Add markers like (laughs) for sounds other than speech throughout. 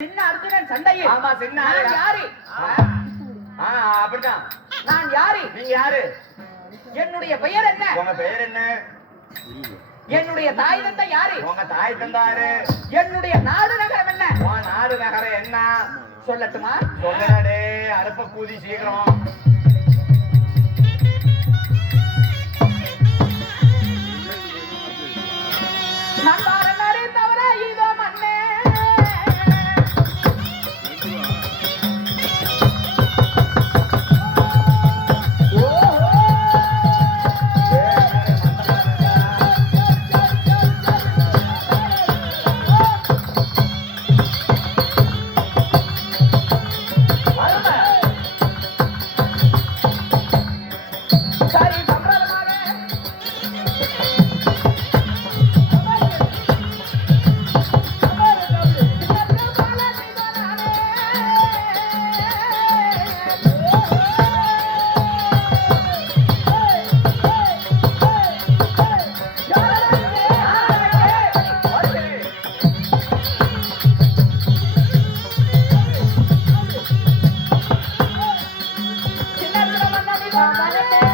சின்ன அர்ஜுனன் சண்டையில். ஆமா, சின்ன நான். யாரு? ஆ. அப்படிதான் நான் யாரு? நீங்க யாரு? என்னுடைய பெயர் என்ன? உங்க பெயர் என்ன? என்னுடைய தாய் தந்தை யாரு? உங்க தாய் தந்தாரு என்னுடைய நாடு நகரம் என்ன? உன் நாடு நகரம் என்ன? சொல்லட்டுமா? சொல்லடே அடுப்ப கூதி சீக்கிரம். நந்தாரன் என்னடா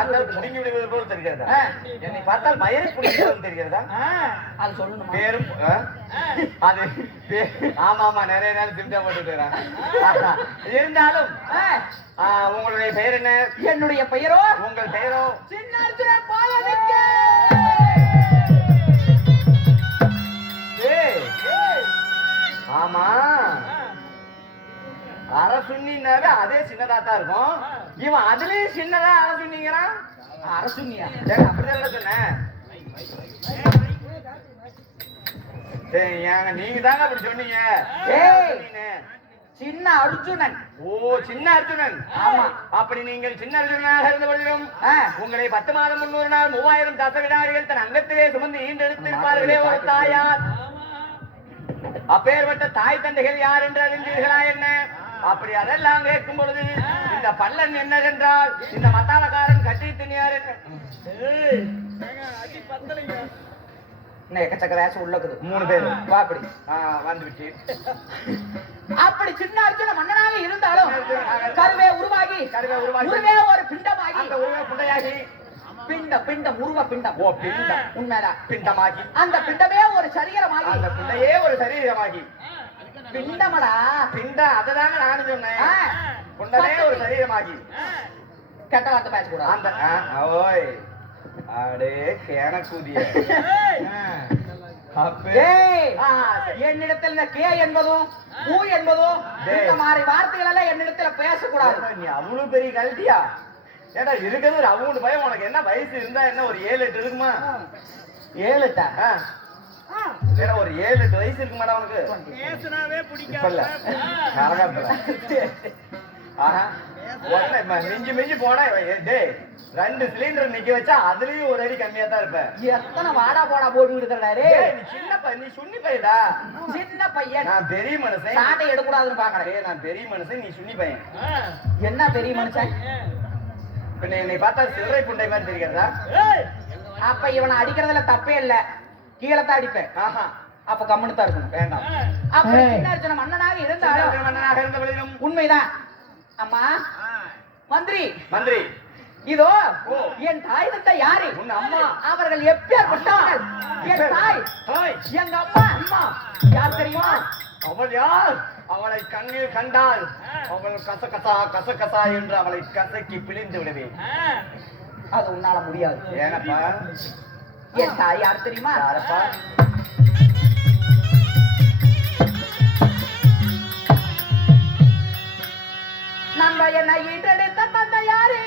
பார்த்தால் புடுங்கி விடுவது போல் தெரிகிறதா. என்னை பார்த்தால் மயரை புடிக்கிறது தெரிகிறதா? அது சொல்லணுமா? பேரும்? அது ஆமா ஆமா நிறைய நாள் சிம்டா போட்டுட்டு இருந்தாலும் உங்களுடைய பெயர் என்ன? என்னுடைய பெயரோ? உங்கள் பெயரோ? சின்ன பாலனிக்க ஆமா. அரசுன்னாவே அதே சின்னதா தான் இருக்கும். இவன் அதுலயும் சின்னதா அரசுன்னிங்கிறான் அரசுனியா ஏங்க, அப்படிதான் சொன்னேன் நீங்க தாங்க அப்படி சொன்னீங்க. சின்ன அர்ஜுனன். ஓ சின்ன அர்ஜுனன். ஆமா. அப்படி நீங்கள் சின்ன அர்ஜுனனாக இருந்த பொழுதும் உங்களை பத்து மாதம் முன்னூறு நாள் மூவாயிரம் தச வினாடிகள் தன் அங்கத்திலே சுமந்து ஈண்டெடுத்திருப்பார்களே ஒரு தாயார். அப்பேற்பட்ட தாய் தந்தைகள் யார் என்று அறிந்தீர்களா என்ன? அப்படி அதெல்லாம் கேட்கும் பொழுது இந்த பல்லன் என்னவென்றால் இந்த மத்தாளக்காரன் கட்டி திணியார் என்ன எக்கச்சக்க வேஷம் உள்ளக்குது. மூணு பேர். வா அப்படி. ஆ, வந்துவிட்டு அப்படி சின்ன அர்ஜுன மன்னனாக இருந்தாலும் கருவே உருவாகி கருவே உருவாகி. உருவே ஒரு பிண்டமாகி. அந்த உருவ புண்டையாகி. பிண்ட பிண்டம் உருவ பிண்டம். ஓ பிண்டம். உண்மைதான். பிண்டமாகி. அந்த பிண்டமே ஒரு சரீரமாகி. அந்த புண்டையே ஒரு சரீரமாகி. பிண்டமடா. பிண்டம் அததாங்க நானும் சொன்னேன். புண்டமே ஒரு சரீரமாகி. கெட்ட வார்த்தை பேச கூடாது அந்த ஓய். அடே கேனக்கூதிய (laughs) ஏய், என்னிடத்தில் கே என்பதும் பூ என்பதும். இந்த மாதிரி வார்த்தைகள் எல்லாம் என்னிடத்துல பேசக்கூடாது. நீ அவ்வளவு பெரிய கல்ட்டியா ஏடா இருக்கிறது ஒரு அவ்வளவு பயம் உனக்கு என்ன வயசு இருந்தா என்ன ஒரு ஏழு எட்டு இருக்குமா? ஏழுட்டா ஆ. ஏடா ஒரு ஏழு எட்டு வயசு இருக்கு மேடம் உனக்கு இப்ப இல்ல. கரகாட்டல ஆஹா. மிஞ்சி மிஞ்சி போனா இவன் ஏ- டேய் ரெண்டு சிலிண்டர் நிக்க வச்சா அதுலயும் ஒரு அடி கம்மியா தான் இருப்ப. எத்தனை வாடா போடா போட்டு நீ சின்ன பையன் நீ சுண்ணி பையடா சின்ன பையன். நான் பெரிய மனுஷன். சாட்டை எடுக்கூடாதுன்னு பாக்குறேன். டேய், நான் பெரிய மனுஷன் நீ சுண்ணி பையன். என்ன பெரிய மனுஷன்? பின்ன என்னை பார்த்தா சில்லறை புண்டை மாதிரி தெரிகிறதா? அப்ப இவனை அடிக்கிறதுல தப்பே இல்ல. கீழே தான் அடிப்பேன். ஆஹா. அப்ப கம்முன்னு தான் இருக்கணும். வேண்டாம். அப்படி சின்ன மன்னனாக இருந்தாலும் மன்னனாக இருந்த பொழுதிலும் உண்மைதான். அம்மா. மந்திரி. மந்திரி. இதோ. என் தாய் தந்தை யாரு? உன் அம்மா. அவர்கள் எப்பேற்பட்டவர்கள்? என் தாய். ஹாய் எங்க அம்மா? அம்மா. யார் தெரியுமா? அவள் யார்? அவளை கண்ணில் கண்டால் அவள் கசகசா கசகசா என்று அவளை கசக்கி பிழிந்து விடுவேன். அது உன்னால முடியாது. ஏனப்பா? என் தாய் யார் தெரியுமா யாரப்பா நம்ம என்ன ஈன்றெடுத்த தந்தை யாரு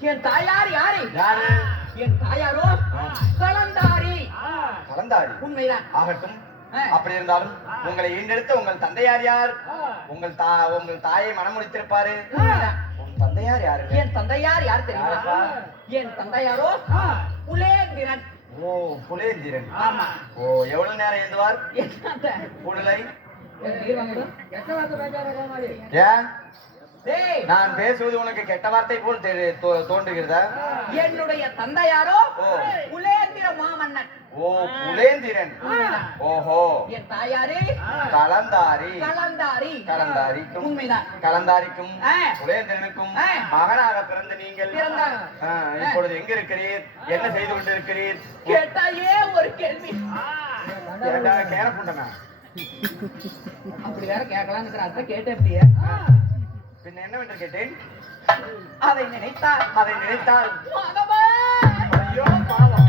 என் தாயார் யாரு? யாரு? என் தாயாரோ. கலந்தாரி. கலந்தாரி. உண்மைதான். ஆகட்டும். அப்படி இருந்தாலும் உங்களை ஈண்டெடுத்த உங்கள் தந்தையார் யார்? உங்கள் தா உங்கள் தாயை மனம் முடித்திருப்பாரு. உன் தந்தையார் யாருங்க என் தந்தையார் யார் தெரியுமா? என் தந்தையாரோ? புலேந்திரன். ஓ புலேந்திரன். ஆமா. ஓ எவ்வளவு நேரம் எழுந்துவார் என் ஏன் நான் பேசுவது உனக்கு கெட்ட வார்த்தை போல் தோன்றுகிறதா? என்னுடைய தந்தையாரோ. புலேந்திர மாமன்னன். ஓ புலேந்திரன். ஓஹோ. என் தாயாரே. கலந்தாரி. கலந்தாரி. கலந்தாரிக்கும். உண்மைதான். கலந்தாரிக்கும். புலேந்திரனுக்கும். மகனாக பிறந்த நீங்கள். இப்பொழுது எங்க இருக்கிறீர் என்ன செய்து கொண்டிருக்கிறீர்? கேட்டாயே ஒரு கேள்வி. ஏண்டா, கேன புண்டனா அப்படி வேற கேட்கலான்னு அத்தை கேட்ட எப்படியே பின்ன என்னவென்று கேட்டேன் அதை நினைத்தார் அதை நினைத்தால் ஐயோ பாவம்,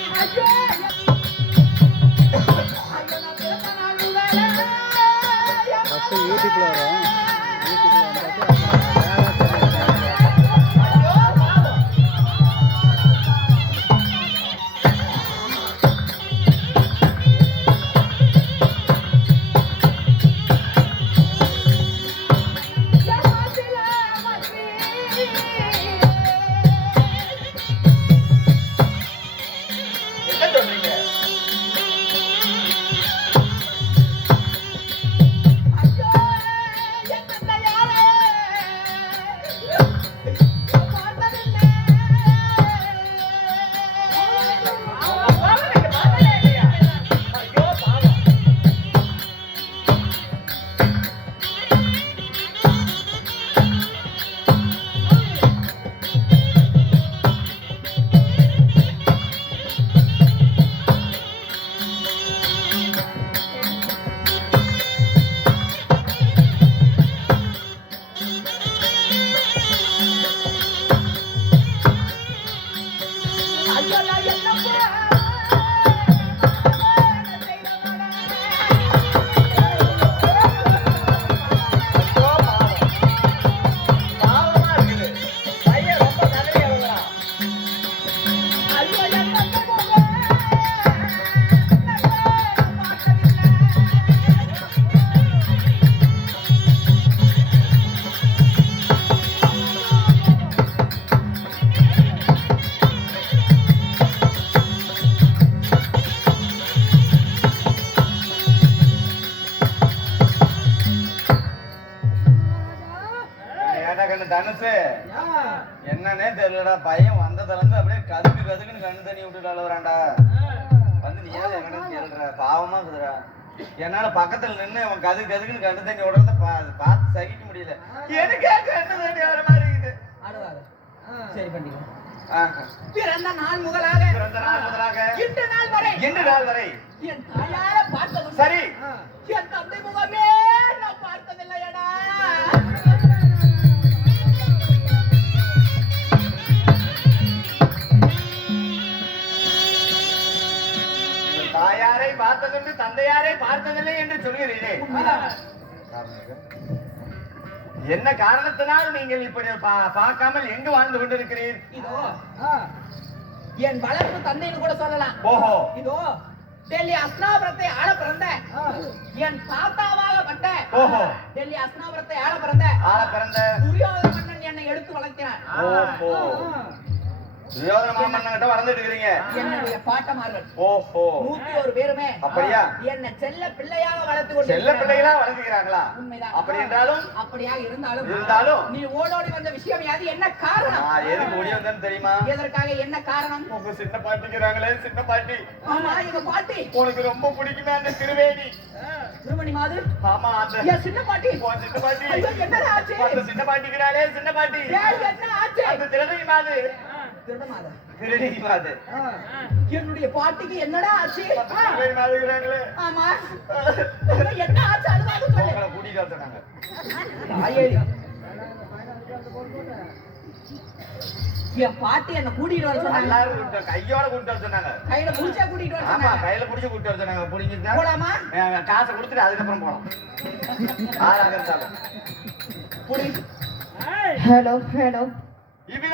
ஃபஸ்ட்டு வரும் தெரியலடா பையன் வந்ததுல இருந்து அப்படியே கதுக்கு கதுக்குன்னு கண்ணு தண்ணி விட்டுட்டு அழுவுறான்டா. வந்து நீ ஏன் எங்கன்னு கேளுற? பாவமா இருக்குதுடா. என்னால பக்கத்துல நின்னு அவன் கது கதுக்குன்னு கண்ணு தண்ணி விடுறத பார்த்து சகிக்க முடியல. எனக்கே கண்ணு தண்ணி வர மாதிரி இருக்குது. சரி பண்ணிக்கலாம். பிறந்த நாள் முதலாக. பிறந்த நாள் முதலாக. இன்று நாள் வரை. இன்று நாள் வரை. என் தாயார பார்த்ததும். சரி. என் தந்தை முகமே தந்தையாரை பார்த்ததில்லை என்று சொல்கிறீரே. என்ன காரணத்தினால் நீங்கள் இப்படி பார்க்காமல் எங்கு வாழ்ந்து கொண்டிருக்கிறீர்? இதோ என் வளர்ப்பு தந்தைன்னு கூட சொல்லலாம். ஓஹோ. இதோ டெல்லி அஸ்னாபுரத்தை ஆள பிறந்த என் தாத்தாவாகப்பட்ட ஓஹோ. டெல்லி அஸ்னாபுரத்தை ஆள பிறந்த ஆள பிறந்த. துரியோதன மன்னன் என்னை எடுத்து வளர்க்கிறான் ஓஹோ. துரியோதன மாமன்னன் கிட்ட வளர்ந்துட்டு இருக்கிறீங்க என்னுடைய பாட்டமார்கள் ஓஹோ. நூத்தி ஒரு பேருமே அப்படியா? என்னை செல்ல பிள்ளையாக வளர்த்து கொண்டு செல்ல பிள்ளைகளா வளர்த்துக்கிறாங்களா உண்மைதான். அப்படி என்றாலும்? அப்படியா இருந்தாலும் இருந்தாலும்? நீ ஓடோடி வந்த விஷயம் யாது? என்ன காரணம்? நான் எதுக்கு ஓடி வந்தேன்னு தெரியுமா? எதற்காக என்ன காரணம்? உங்க சின்ன பாட்டிக்கிறாங்களே சின்ன பாட்டி. ஆமா எங்க பாட்டி. உனக்கு ரொம்ப பிடிக்குமே அந்த திருவேணி. திருமணி மாது ஆமா அந்த சின்ன பாட்டி. சின்ன பாட்டி. ஐயோ, என்னடா ஆச்சு? சின்ன பாட்டிக்கிறாளே சின்ன பாட்டி. என்ன ஆச்சு? அந்த திருநகை மாது திருட என்னுடைய பாட்டிக்கு என்னடா ஆச்சு? ஆமா. என்ன ஆச்சு? சொல்லு. கூட்டிட்டு தாயேடி. என் பாட்டி என்ன கூட்டிட்டு வர சொன்னாங்க. கையோட கூப்பிட்டு வர சொன்னாங்க. கையில முடிச்சா கூட்டிட்டு வர ஆமா சொன்னாங்க. கையில புடிச்சு கூப்பிட்டு வர சொன்னாங்க. புடிங்கிட்டு போலாமா? காசை கொடுத்துட்டு அதுக்கப்புறம் போலாம். ஆறாக இருந்தாலும். புடி. Hello, hello.